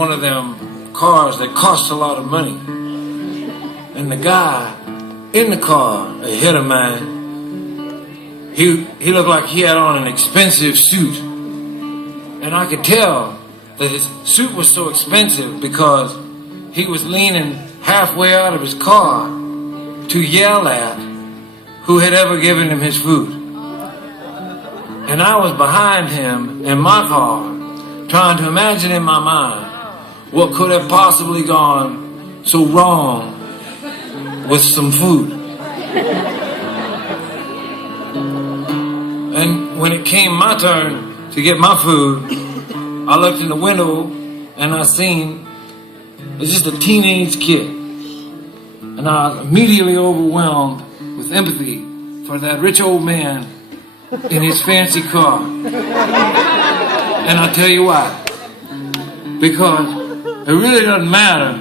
one of them cars that cost a lot of money. And the guy in the car, ahead of mine, he looked like he had on an expensive suit. And I could tell that his suit was so expensive because he was leaning halfway out of his car to yell at who had ever given him his food. And I was behind him in my car, trying to imagine in my mind what could have possibly gone so wrong with some food. And when it came my turn to get my food, I looked in the window and I seen it was just a teenage kid. And I was immediately overwhelmed with empathy for that rich old man in his fancy car. And I'll tell you why. Because it really doesn't matter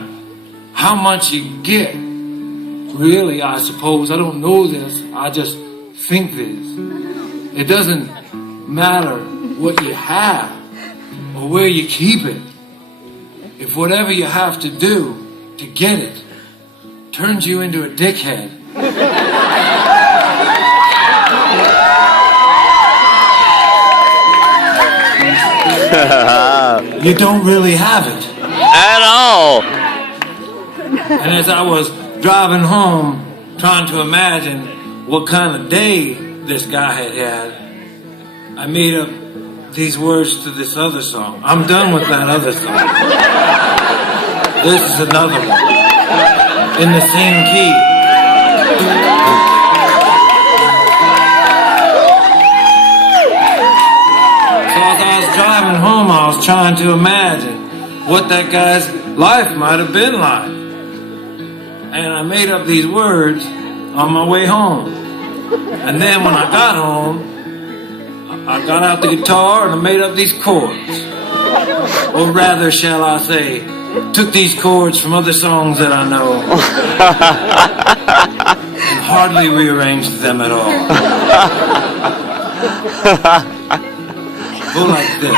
how much you get. Really, I suppose. I don't know this. I just think this. It doesn't matter what you have or where you keep it. If whatever you have to do to get it turns you into a dickhead, you don't really have it. At all. And as I was driving home, trying to imagine what kind of day this guy had had, I made up these words to this other song. I'm done with that other song. This is another one, in the same key. So as I was driving home, I was trying to imagine what that guy's life might have been like. And I made up these words on my way home. And then when I got home, I got out the guitar and I made up these chords. Or rather, shall I say, took these chords from other songs that I know and hardly rearranged them at all. Go like this.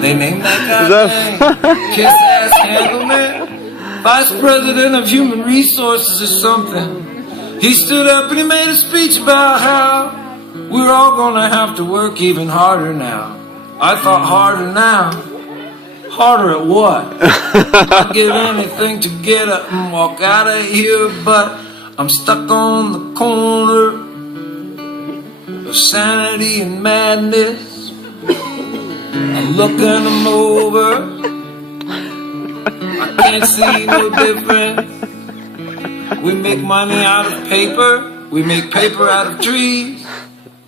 They named that guy Kiss-Ass Handleman, Vice President of Human Resources or something. He stood up and he made a speech about how we're all gonna have to work even harder now. I thought, harder now? Harder at what? I'd give anything to get up and walk out of here, but I'm stuck on the corner of sanity and madness. I'm looking them over. I can't see no difference. We make money out of paper. We make paper out of trees.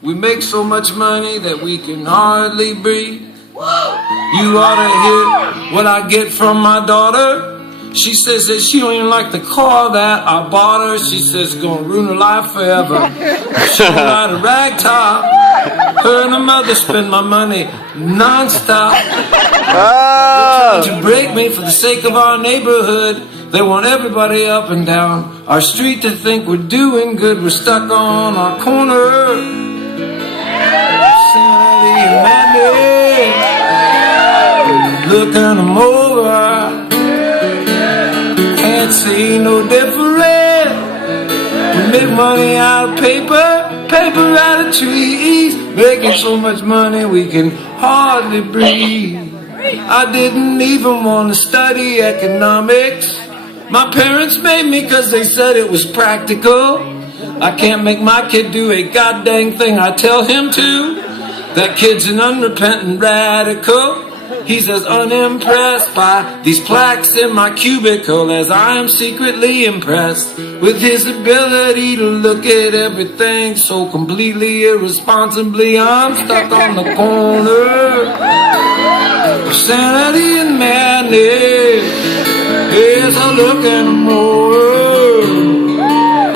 We make so much money that we can hardly breathe. You ought to hear what I get from my daughter. She says that she don't even like the car that I bought her. She says it's gonna ruin her life forever. She don't ride a rag top. Her and her mother spend my money non-stop. They're trying to break me for the sake of our neighborhood. They want everybody up and down our street to think we're doing good. We're stuck on our corner. Sanity and madness. Looking them over. Can't see no difference. We make money out of paper, paper out of trees. Making so much money we can hardly breathe. I didn't even want to study economics. My parents made me because they said it was practical. I can't make my kid do a goddamn thing I tell him to. That kid's an unrepentant radical. He's as unimpressed by these plaques in my cubicle as I am secretly impressed with his ability to look at everything so completely irresponsibly. I'm stuck on the corner of sanity and madness. Yes, I look at them over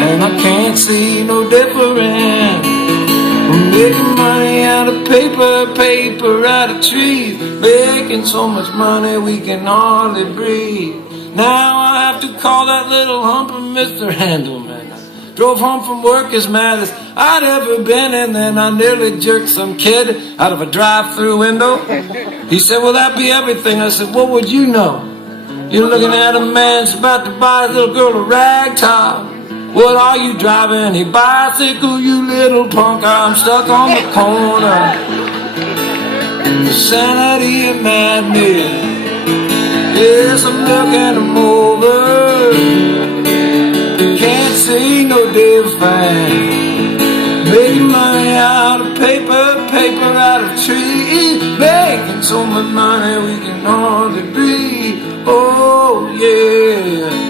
and I can't see no difference. We're making money out of paper, paper out of trees. Making so much money we can hardly breathe. Now I have to call that little humper Mr. Handleman Drove home from work as mad as I'd ever been, and then I nearly jerked some kid out of a drive-through window. He said, will that be everything? I said, what would you know? You're looking at a man that's about to buy his little girl a rag top. What are you driving? A bicycle, you little punk. I'm stuck on the corner. Insanity and madness. Yes, I'm looking them over. Can't see no difference. Making money out of paper, paper out of trees. Making so much money we can hardly breathe. Oh yeah.